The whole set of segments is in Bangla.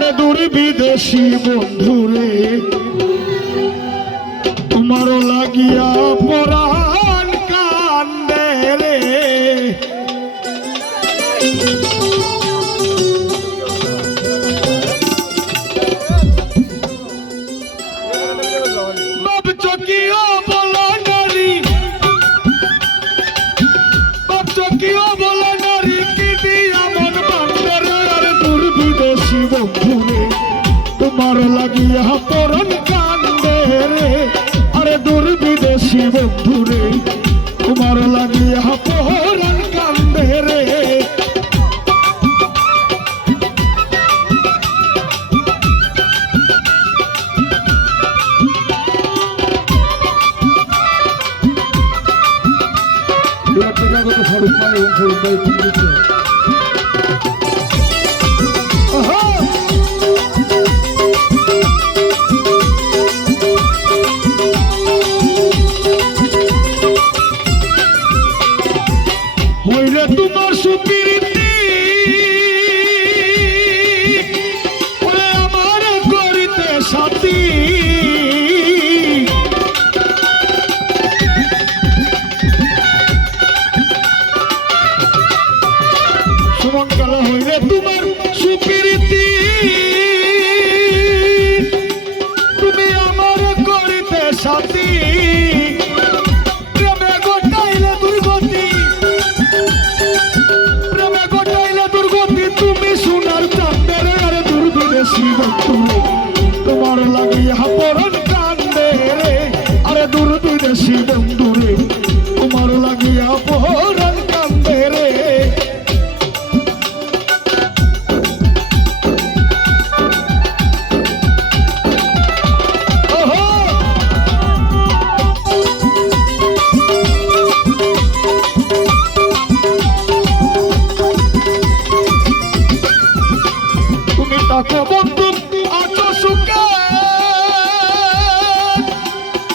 আরে দূর বিদেশি বন্ধুরে তোমারও লাগিয়া পরাণ কান্দে রে। ভাবছো কিও বলো নারী, ভাবছো কিও বলো নারী কি দিয়া মন বান্ধে রে। আরে দূর বিদেশি বন্ধুরে তোমার লাগিয়া পরাণ কান্দে রে। আরে দূর বিদেশি বন্ধুরে তোমার লাগিয়া পরাণ কান্দে রে। ফারুক ভাই এবং ফরিদ ভাই হইলে তোমার সুপিরিতি আমার করিতে সাথী। সুমঙ্গলা হইলে তোমার সুপিরিতি তুমি আমার করিতে সাথী। প্রেমে গোটাইলে দুর্গতি, প্রেমে গোটাইলে দুর্গতি তুমি সোনার চাঁদের। আরে দূর বিদেশি বন্ধুরে তোমার লাগিয়া পরাণ কান্দে রে। আরে দূর বিদেশি বন্ধুরে তোমার লাগিয়া পরাণ কান্দে রে। তাকো বন্ধু আছো সুখে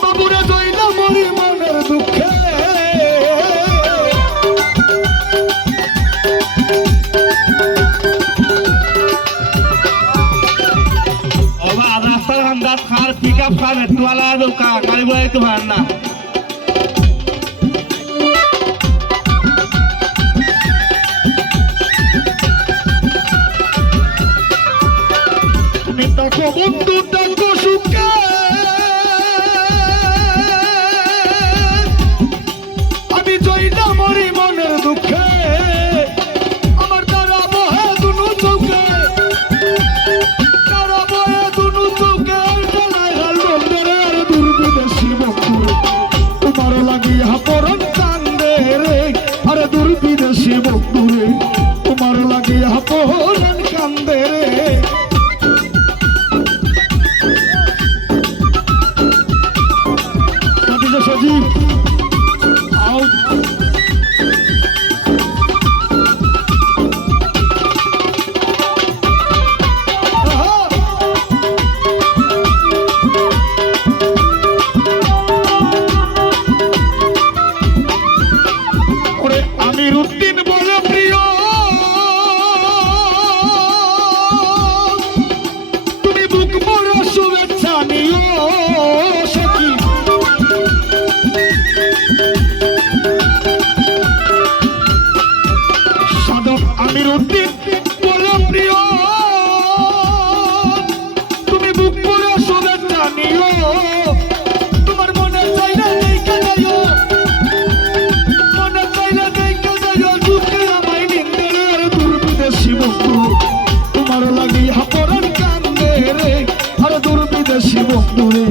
বাবুরে জইলা মরি মনের দুঃখে। রাস্তার আন্দাজ খার পিক আপ খার মেট্রোওয়ালা দোকা গাড়ি বয়ে তো ভার না। তাকো বন্ধু তাকো সুখে আমি জইলা মরি মনের দুঃখে। আমার তারা বহে দুনু চৌকে, তারা বহে দুনু চৌকে জ্বালায় হাল বন্ধরে। আর দূর বিদেশি বন্ধুরে তোমার লাগিয়া পরাণ কান্দে রে। আরে দূর বিদেশি বন্ধুরে তোমার লাগিয়া পরাণ কান্দে রে। সজীব আও ওরে আমির উদ্দিন বলে প্রিয় তুমি বুক ভরা শুভেচ্ছা নিও সখী। আমির উদ্দিন বলে প্রিয় তুমি বুক ভরা শুভেচ্ছা নিও। তোমার মনে চাইলে দেখে যাইও, মনে চাইলে দেখে যাইও দুঃখে আমায় নিন্দে রে। আরে দূর বিদেশি বন্ধু তোমার লাগিয়া পরাণ কান্দে রে। আরে দূর বিদেশি বন্ধু রে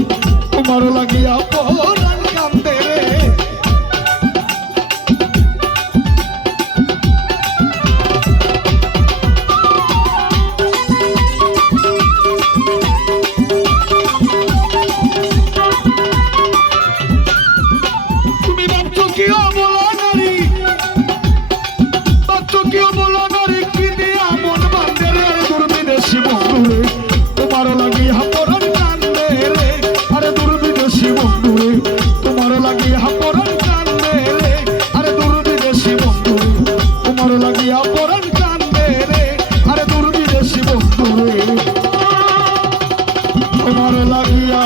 তোমার লাগিয়া পরাণ কান্দে রে। কিও বলো নারী, ভাবছো কিও বলো নারী কি দিয়া মন বান্ধে তোমার লাগিয়া